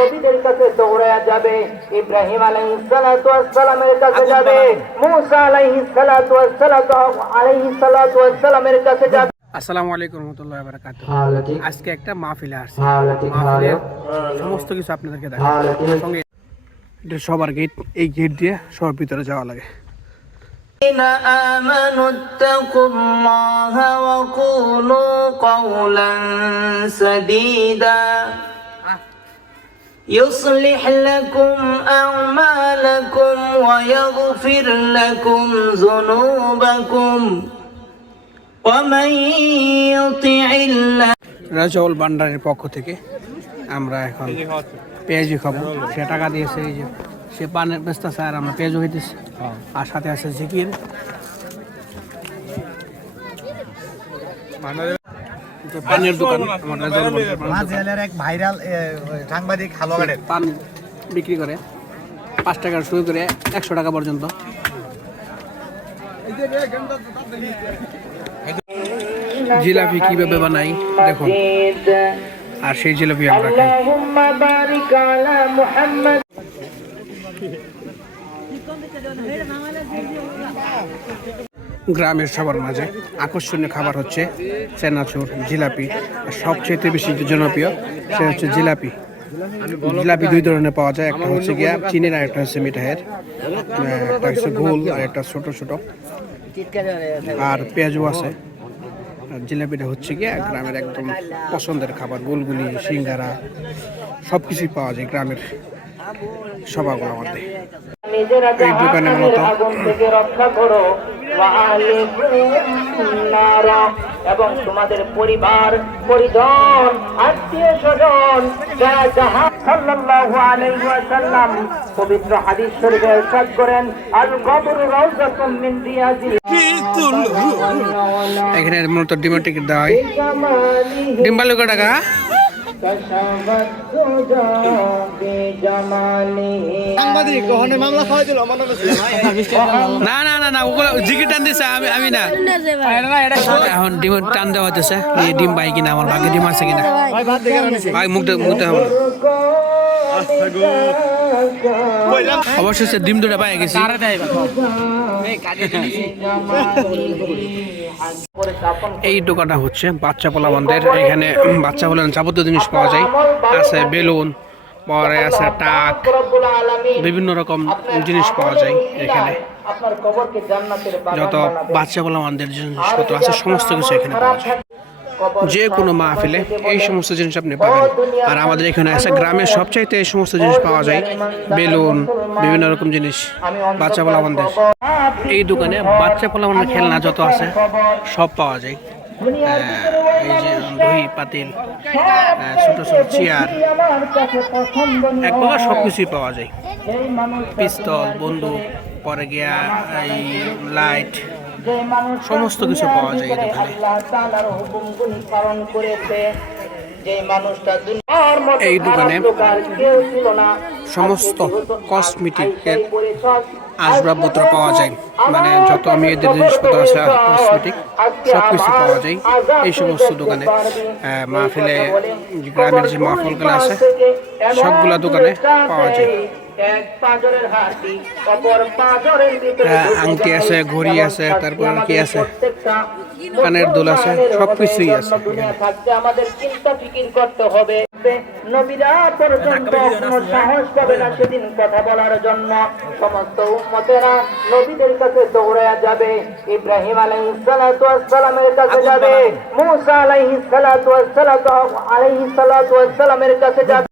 নবীদের কাছে দৌড়ায়া যাবে ইব্রাহিম আলাইহিস সালাতু ওয়াস সালামের কাছে যাবে মুসা আলাইহিস সালাতু ওয়াস সালাতু আলাইহিস সালাতু ওয়াস সালামের কাছে যাবে আসসালামু আলাইকুম রহমতুল্লাহ বারাকাত হালাতি আজকে একটা মাহফিলে আসছে হালাতি মাহফিলের সমস্ত কিছু আপনাদেরকে দেখাবো সঙ্গে এটা সবার গেট এই গেট দিয়ে সবার ভিতরে যাওয়া লাগে الذين آمنوا اتقوا الله وقولوا قولا سديدا يصلح لكم أعمالكم ويغفر لكم ذنوبكم ومن يطع الله রাজাউল ভান্ডারের পক্ষ থেকে আমরা এখন পেঁয়াজি খাবো সে টাকা দিয়েছে এই যে সে পানের ব্যস্ত আছে আর আমরা পেঁয়াজও হইতেছি আর সাথে আছে জিকির যে পানের দোকান মাঝেলের এক ভাইরাল সাংবাদিক হালুয়াঘাটের পান বিক্রি করে পাঁচ টাকা শুরু করে একশো টাকা পর্যন্ত। জিলাপি কীভাবে বানাই দেখুন। আর সেই জিলাপি আমরা খাই। গ্রামের সবার মাঝে আকর্ষণীয় খাবার হচ্ছে চেনাচুর, জিলাপি সবচেয়ে বেশি জনপ্রিয় সে হচ্ছে জিলাপি। জিলাপি দুই ধরনের পাওয়া যায়, একটা হচ্ছে গিয়া চিনির আর একটা হচ্ছে মিঠাইয়ের। একটা হচ্ছে গোল আর একটা ছোট ছোট। আর পেঁয়াজও আছে। জিলাপিটা হচ্ছে গিয়া গ্রামের একদম পছন্দের খাবার, গোলগুলি, সিঙ্গারা সব কিছুই পাওয়া যায় গ্রামের সভাগুলোর মধ্যে। এই দোকানে জাহান্নামের মূলত- এবং তোমাদের পরিবার পরিজন আত্মীয় স্বজন যারা জাহান সাল্লাল্লাহু আলাইহি ওয়াসাল্লাম পবিত্র হাদিস শরীফে ইরশাদ করেন আল কবর মিন রিয়াজিল এখানে মূলত ডিমের টিকিট দেওয়া হয়। ডিম বালু টাকা না না না না ওগুলো টান দিছে আমি আমি না। এখন ডিম টান দেওয়া হতেছে ডিম পাই কিনা আমার ভাগে ডিম আছে কিনা। ভাই মুখটা মুখটা হবে সে ডিম দুটা পাই গেছি। এই দোকানটা হচ্ছে বাচ্চা পোলা বন্ধের এখানে বাচ্চা পোলার যাবতীয় জিনিস পাওয়া যায়। আছে বেলুন পরে আছে টাক বিভিন্ন রকম জিনিস পাওয়া যায় এখানে। যত বাচ্চা পোলা বন্ধের জিনিসপত্র আছে সমস্ত কিছু এখানে পাওয়া যায়। যে কোনো মাহফিলে এই সমস্ত জিনিস আপনি পাবেন। আর আমাদের এখানে আছে গ্রামের সবচাইতে এই সমস্ত জিনিস পাওয়া যায়। বেলুন বিভিন্ন রকম জিনিস। বাচ্চা পোলাবানদের এই দোকানে বাচ্চা পোলাবানের খেলনা যত আছে সব পাওয়া যায়। আহ, এই যে পাতিল ছোট ছোট চেয়ার এক প্রকার সব কিছুই পাওয়া যায়। পিস্তল, বন্দুক, পরে গিয়া এই লাইট, সমস্ত কিছু পাওয়া যায় এই দোকানে যে মানুষটা এই দোকানে সমস্ত কসমেটিক এর আসবাবপত্র পাওয়া যায়। মানে যত আমি এদের জিনিসপত্র আছে কসমেটিক সব কিছু পাওয়া যায়। এই সমস্ত দোকানে মাহফিলে গ্রামের যে মাহফিলগুলো আছে সবগুলা দোকানে পাওয়া যায়। হ্যাঁ, আংটি আছে, ঘড়ি আছে, তারপর কি আছে? কানের দুল আছে, সবকিছুই আছে আমাদের চিন্তা ফিকির করতে হবে। নবীরা পর্যন্ত কোনো সাহস পাবে না সেদিন কথা বলার জন্য। সমস্ত উম্মতেরা নবীদের কাছে দৌড়ায়া যাবে। ইব্রাহিম আলাইহিস সালাতু ওয়াস সালামের কাছে যাবে। মুসা আলাইহিস সালাতু ওয়াস সালাতু আলাইহিস সালাতু ওয়াস সালামের কাছে যাবে।